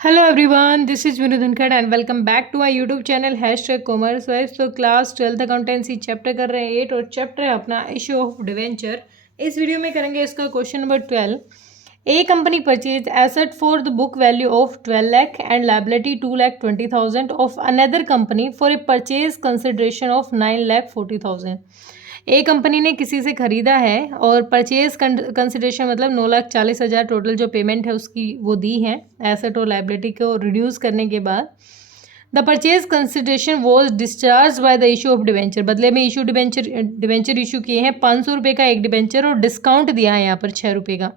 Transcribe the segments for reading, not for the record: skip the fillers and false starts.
Hello everyone, this is Vinu Dhankad and welcome back to our YouTube channel #commerce vibes. तो class 12th accountancy chapter कर रहे हैं 8 और chapter है अपना इशू ऑफ डिवेंचर। इस वीडियो में करेंगे इसका question number 12। A company purchase asset for the book value of 12 lakh and liability 2,20,000 of another company for a purchase consideration of 9,40,000। A company ने किसी से ख़रीदा है और परचेज कंसिडरेशन मतलब 9,40,000 टोटल जो पेमेंट है उसकी वो दी है एसेट और लायबिलिटी को रिड्यूस करने के बाद। The purchase consideration was discharge by the issue of debenture, बदले में इशू डिवेंचर इशू किए हैं 500 रुपये का एक डिवेंचर और डिस्काउंट दिया है यहाँ पर 6 रुपये का।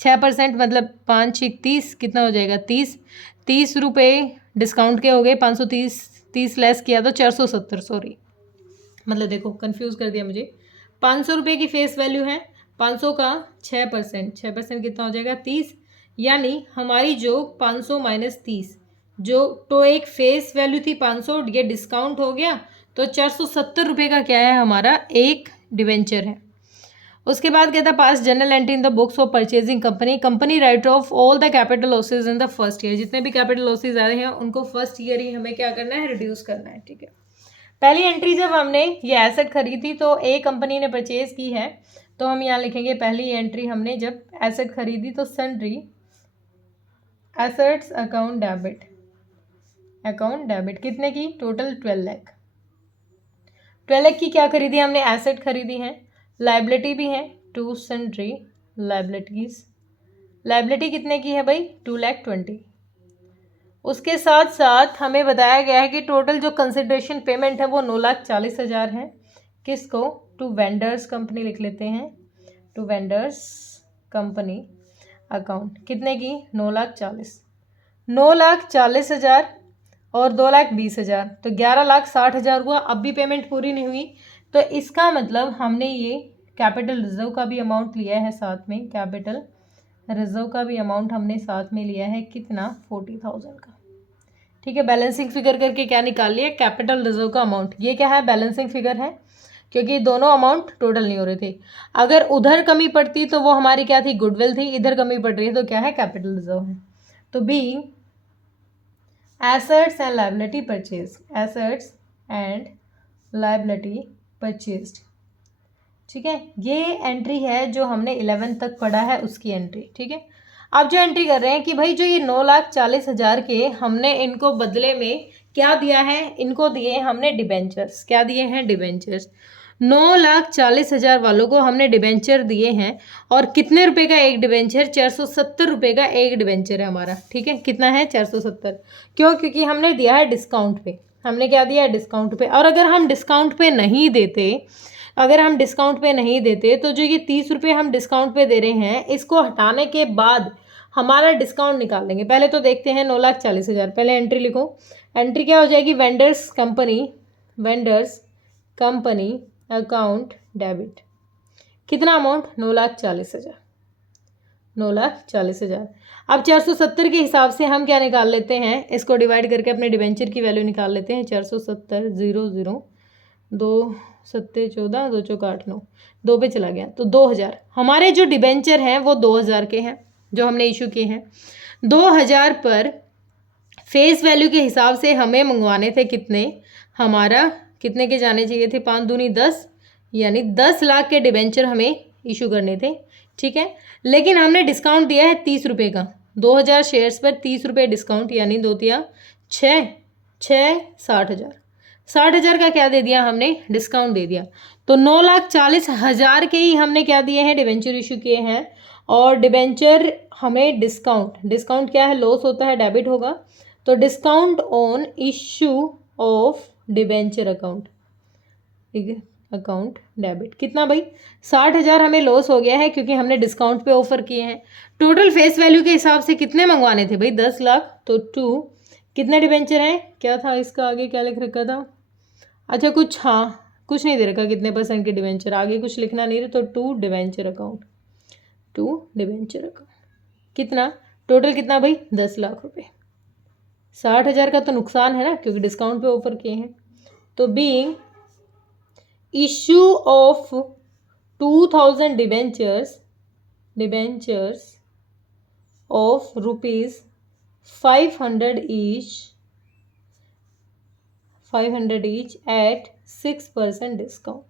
6% मतलब 5×6 कितना हो जाएगा 30 रुपये डिस्काउंट के हो गए 530 30 लेस किया तो 470 सॉरी मतलब देखो कंफ्यूज कर दिया मुझे। 500 रुपये की फेस वैल्यू है 500 का 6% कितना हो जाएगा 30, यानी हमारी जो 500 माइनस 30 जो तो एक फेस वैल्यू थी 500 ये डिस्काउंट हो गया तो 470 रुपये का क्या है हमारा एक डिवेंचर है। उसके बाद कहता है pass journal entry in the books of purchasing company write off all the capital losses in the first year, जितने भी कैपिटल लॉसेज आ रहे हैं उनको फर्स्ट ईयर ही हमें क्या करना है रिड्यूस करना है। ठीक है, पहली एंट्री जब हमने ये एसेट खरीदी तो ए कंपनी ने परचेज की है तो हम यहाँ लिखेंगे पहली एंट्री हमने जब एसेट खरीदी तो सन्ड्री एसेट्स अकाउंट डेबिट कितने की टोटल 12 लाख। 12 लाख की क्या खरीदी हमने एसेट खरीदी है, लाइबिलिटी भी है टू सन्ड्री लाइबिलिटी कितने की है भाई 2,20,000। उसके साथ साथ हमें बताया गया है कि टोटल जो कंसिडरेशन पेमेंट है वो 9,40,000 है। किसको टू वेंडर्स कंपनी लिख लेते हैं, टू वेंडर्स कंपनी अकाउंट कितने की 9,40,000 और 2,20,000 तो 11,60,000 हुआ। अब भी पेमेंट पूरी नहीं हुई तो इसका मतलब हमने ये कैपिटल रिजर्व का भी अमाउंट लिया है साथ में, कैपिटल रिजर्व का भी अमाउंट हमने साथ में लिया है कितना 40,000 का। ठीक है, बैलेंसिंग फिगर करके क्या निकाल लिया कैपिटल रिजर्व का अमाउंट। ये क्या है बैलेंसिंग फिगर है क्योंकि दोनों अमाउंट टोटल नहीं हो रहे थे। अगर उधर कमी पड़ती तो वो हमारी क्या थी गुडविल थी, इधर कमी पड़ रही है तो क्या है कैपिटल रिजर्व है। तो be assets and liability purchased. ठीक है, ये एंट्री है जो हमने 11 तक पढ़ा है उसकी एंट्री। ठीक है, अब जो एंट्री कर रहे हैं कि भाई जो ये 9,40,000 के हमने इनको बदले में क्या दिया है, इनको दिए हमने डिबेंचर्स। क्या दिए हैं डिबेंचर्स, 9,40,000 वालों को हमने डिबेंचर दिए हैं और कितने रुपए का एक डिबेंचर 470 रुपये का एक डिबेंचर है हमारा। ठीक है, कितना है 470, क्यों क्योंकि हमने दिया है डिस्काउंट पे। हमने क्या दिया है डिस्काउंट पे, और अगर हम डिस्काउंट पे नहीं देते तो जो ये 30 रुपये हम डिस्काउंट पे दे रहे हैं इसको हटाने के बाद हमारा डिस्काउंट निकाल लेंगे। पहले तो देखते हैं 9,40,000, पहले एंट्री लिखो। एंट्री क्या हो जाएगी वेंडर्स कंपनी अकाउंट डेबिट, कितना अमाउंट 9,40,000। अब 470 के हिसाब से हम क्या निकाल लेते हैं, इसको डिवाइड करके अपने डिवेंचर की वैल्यू निकाल लेते हैं। 470 0 2 7 14 2 चौक 8 9 2 पे चला गया तो 2,000। हमारे जो डिबेंचर हैं वो 2,000 के हैं जो हमने इशू किए हैं। 2,000 पर फेस वैल्यू के हिसाब से हमें मंगवाने थे कितने, हमारा कितने के जाने चाहिए थे 5 दूनी 10, यानी 10 लाख के डिबेंचर हमें इशू करने थे। ठीक है, लेकिन हमने डिस्काउंट दिया है 30 रुपये का, 2,000 शेयर्स पर 30 रुपये डिस्काउंट, यानी 2 तिया 6 60,000। 60,000 का क्या दे दिया हमने डिस्काउंट दे दिया। तो 9,40,000 के ही हमने क्या दिए हैं डिबेंचर इशू किए हैं। और डिबेंचर हमें डिस्काउंट क्या है लॉस होता है डेबिट होगा, तो discount on issue of debenture account, ठीक है अकाउंट डेबिट कितना भाई 60,000 हमें लॉस हो गया है क्योंकि हमने डिस्काउंट पे ऑफर किए हैं। टोटल फेस वैल्यू के हिसाब से कितने मंगवाने थे भाई 10 लाख, तो 2 कितने डिबेंचर हैं, क्या था इसका आगे क्या लिख रखा था, अच्छा कुछ नहीं दे रखा कितने परसेंट के डिबेंचर, आगे कुछ लिखना नहीं रहे, तो 2 डिबेंचर अकाउंट कितना टोटल कितना भाई 10 लाख रुपए। 60,000 का तो नुकसान है ना क्योंकि डिस्काउंट पे ऑफर किए हैं। तो being issue of 2,000 debentures of 500 each at 6% discount.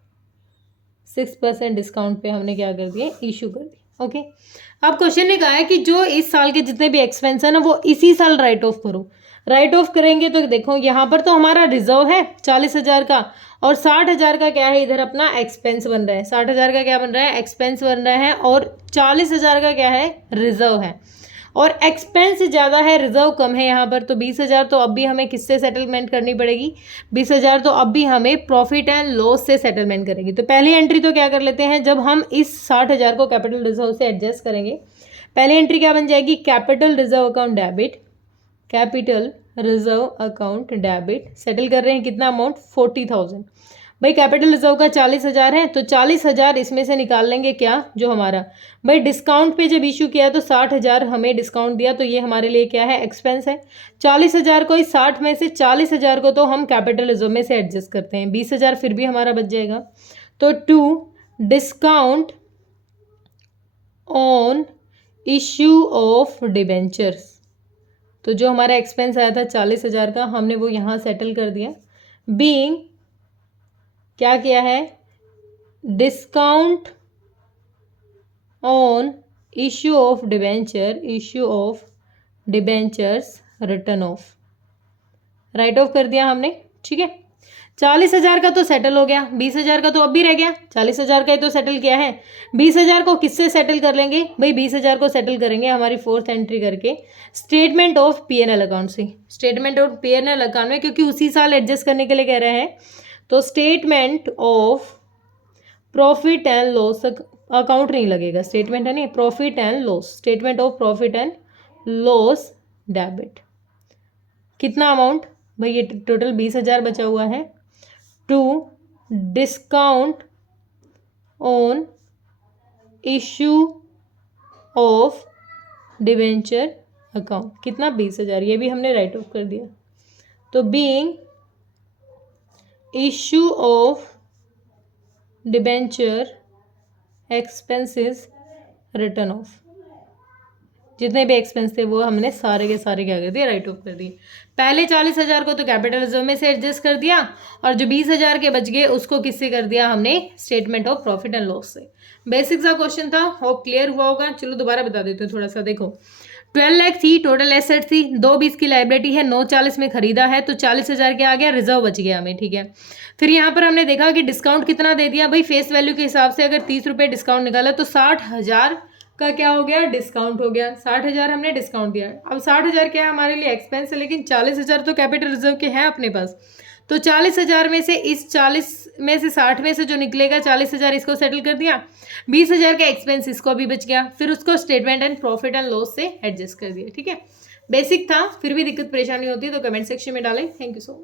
6% discount पे हमने क्या कर दिया, इशू कर दिया। ओके, अब क्वेश्चन ने कहा है कि जो इस साल के जितने भी एक्सपेंस है ना वो इसी साल राइट ऑफ करो। राइट ऑफ करेंगे तो देखो यहाँ पर तो हमारा रिजर्व है 40,000 का, और 60,000 का क्या है इधर अपना एक्सपेंस बन रहा है। 60,000 का क्या बन रहा है, एक्सपेंस बन रहा है, और 40,000 का क्या है, रिजर्व है। और एक्सपेंस ज़्यादा है, रिजर्व कम है यहाँ पर, तो 20,000 तो अब भी हमें किससे सेटलमेंट करनी पड़ेगी, 20,000 तो अब भी हमें प्रॉफिट एंड लॉस से सेटलमेंट करेगी। तो पहली एंट्री तो क्या कर लेते हैं, जब हम इस 60,000 को कैपिटल रिजर्व से एडजस्ट करेंगे, पहली एंट्री क्या बन जाएगी, capital reserve account debit, capital reserve account debit. Settle कर रहे हैं कितना अमाउंट, 40,000। भाई कैपिटल रिजर्व का 40,000 है, तो 40,000 इसमें से निकाल लेंगे क्या, जो हमारा भाई डिस्काउंट पे जब इशू किया तो 60,000 हमें डिस्काउंट दिया, तो ये हमारे लिए क्या है, एक्सपेंस है। 40,000 को इस 60 में से 40,000 को तो हम कैपिटल रिजर्व में से एडजस्ट करते हैं, 20,000 फिर भी हमारा बच जाएगा। तो to discount on issue of debentures, तो जो हमारा एक्सपेंस आया था 40,000 का, हमने वो यहाँ सेटल कर दिया। बीइंग क्या किया है, discount on issue of debenture, issue of debentures return of, right of कर दिया हमने। ठीक है, 40,000 का तो सेटल हो गया, 20,000 का तो अब भी रह गया, 40,000 का ही तो सेटल किया है। 20,000 को किससे सेटल कर लेंगे, भाई 20,000 को सेटल करेंगे हमारी फोर्थ एंट्री करके स्टेटमेंट ऑफ P&L अकाउंट से। स्टेटमेंट ऑफ P&L अकाउंट में, क्योंकि उसी साल एडजस्ट करने के लिए कह रहे हैं, तो statement of profit and loss account नहीं लगेगा, स्टेटमेंट है नहीं, profit and loss, statement of profit and loss debit. कितना अमाउंट, भाई ये टोटल 20,000 बचा हुआ है। To discount on issue of debenture account, कितना 20,000, ये भी हमने राइट ऑफ कर दिया। तो being issue of debenture expenses return of, जितने भी एक्सपेंस थे वो हमने सारे के सारे क्या कर दिए, राइट ऑफ कर दिए। पहले 40,000 को तो कैपिटल रिजर्व में से एडजस्ट कर दिया, और जो 20,000 के बच गए उसको किससे कर दिया हमने, statement of profit and loss से। बेसिक सा क्वेश्चन था, होप क्लियर हुआ होगा। चलो दोबारा बता देते हैं थोड़ा सा। देखो 12 लाख थी टोटल एसेट थी, 220 की लाइबिलिटी है, 940 में खरीदा है, तो 40,000 क्या आ गया, रिजर्व बच गया हमें। ठीक है, फिर यहाँ पर हमने देखा कि डिस्काउंट कितना दे दिया, भाई फेस वैल्यू के हिसाब से अगर 30 रुपये डिस्काउंट निकाला तो 60,000 का क्या हो गया, डिस्काउंट हो गया। 60,000 हमने डिस्काउंट दिया। अब 60,000 क्या है हमारे लिए, एक्सपेंस है, लेकिन 40,000 तो कैपिटल रिजर्व के हैं अपने पास, तो 40,000 में से इस 40 में से 60 में से जो निकलेगा 40,000 इसको सेटल कर दिया, 20,000 का एक्सपेंस इसको भी बच गया, फिर उसको statement and profit and loss से एडजस्ट कर दिया। ठीक है, बेसिक था, फिर भी दिक्कत परेशानी होती है तो कमेंट सेक्शन में डालें। Thank you so much.